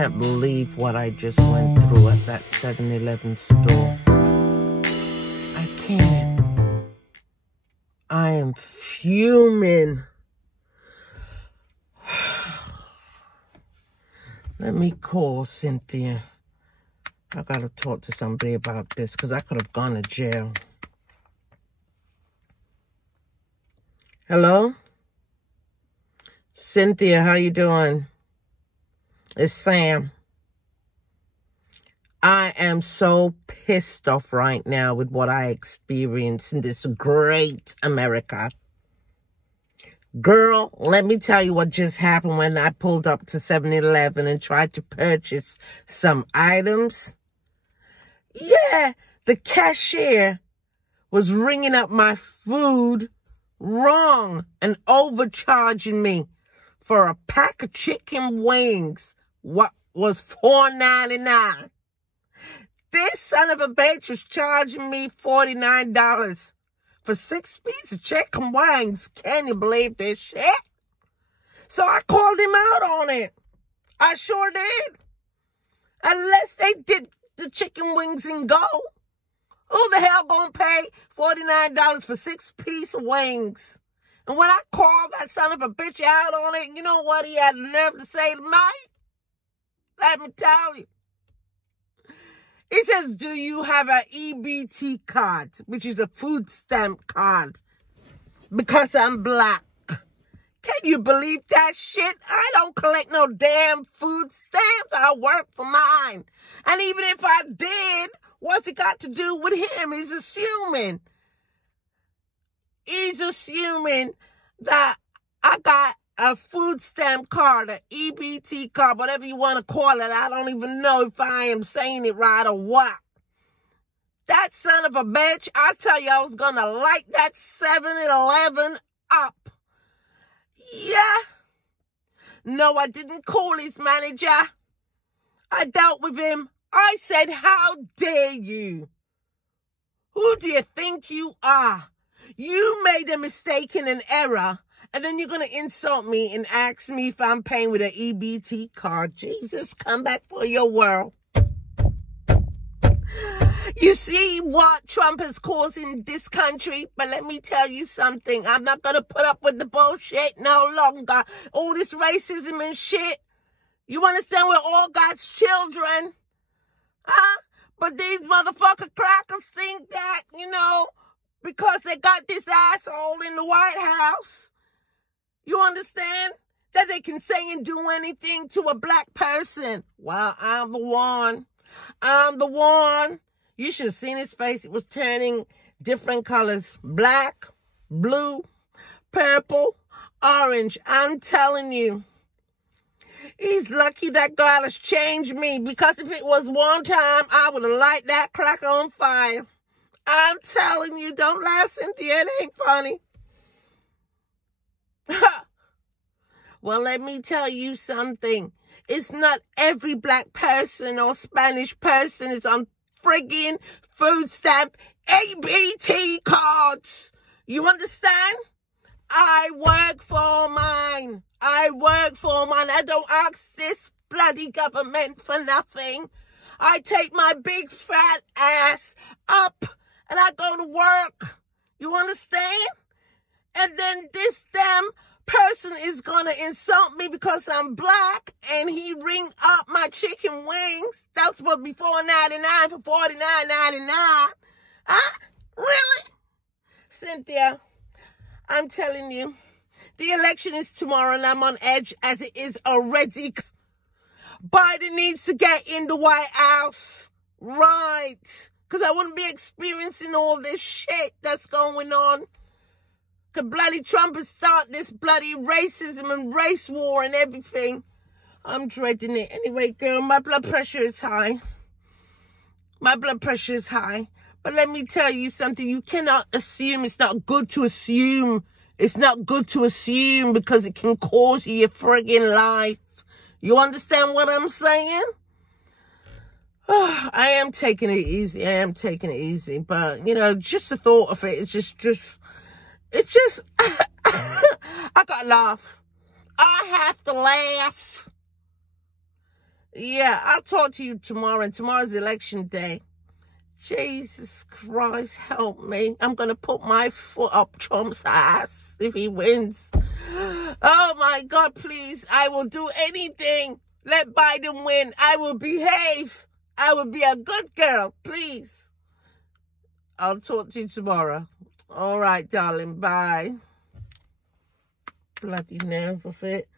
can't believe what I just went through at that 7-Eleven store. I can't. I am fuming. Let me call Cynthia. I gotta talk to somebody about this because I could have gone to jail. Hello? Cynthia, how you doing? It's Sam. I am so pissed off right now with what I experienced in this great America. Girl, let me tell you what just happened when I pulled up to 7-Eleven and tried to purchase some items. Yeah, the cashier was ringing up my food wrong and overcharging me for a pack of chicken wings. What was $4.99? This son of a bitch was charging me $49 for 6 pieces of chicken wings. Can you believe this shit? So I called him out on it. I sure did. Unless they did the chicken wings and go, who the hell gonna pay $49 for 6 pieces of wings? And when I called that son of a bitch out on it, you know what he had the nerve to say to me? Let me tell you. He says, do you have an Ebt card, which is a food stamp card, because I'm black? Can you believe that shit? I don't collect no damn food stamps. I work for mine. And even if I did, what's it got to do with him? He's assuming that I got a food stamp card, an Ebt card, whatever you want to call it. I don't even know if I am saying it right or what. That son of a bitch, I tell you, I was going to light that 7-Eleven up. Yeah. No, I didn't call his manager. I dealt with him. I said, how dare you? Who do you think you are? You made a mistake and an error. And then you're going to insult me and ask me if I'm paying with an Ebt card. Jesus, come back for your world. You see what Trump has caused in this country? But let me tell you something. I'm not going to put up with the bullshit no longer. All this racism and shit. You understand we're all God's children? Huh? But these motherfucker crackers think that, you know, because they got this asshole in the White House, you understand? That they can say and do anything to a black person. Well, I'm the one. I'm the one. You should have seen his face. It was turning different colors. Black, blue, purple, orange. I'm telling you. He's lucky that God has changed me. Because if it was one time, I would have lighted that cracker on fire. I'm telling you. Don't laugh, Cynthia. It ain't funny. Well, let me tell you something. It's not every black person or Spanish person is on friggin' food stamp Ebt cards. You understand? I work for mine. I work for mine. I don't ask this bloody government for nothing. I take my big fat ass up and I go to work. You understand? And then this damn person is going to insult me because I'm black and he ring up my chicken wings. That's supposed to be $4.99 for $49.99. Huh? Really? Cynthia, I'm telling you, the election is tomorrow and I'm on edge as it is already. Biden needs to get in the White House. Right. Because I wouldn't be experiencing all this shit that's going on. Because bloody Trump has started this bloody racism and race war and everything. I'm dreading it. Anyway, girl, my blood pressure is high. My blood pressure is high. But let me tell you something. You cannot assume. It's not good to assume. It's not good to assume because it can cause you your friggin' life. You understand what I'm saying? Oh, I am taking it easy. I am taking it easy. But, you know, just the thought of it is it's just, I gotta laugh. I have to laugh. Yeah, I'll talk to you tomorrow, and tomorrow's election day. Jesus Christ, help me. I'm going to put my foot up Trump's ass if he wins. Oh, my God, please. I will do anything. Let Biden win. I will behave. I will be a good girl, please. I'll talk to you tomorrow. All right, darling. Bye. Bloody nerve of it.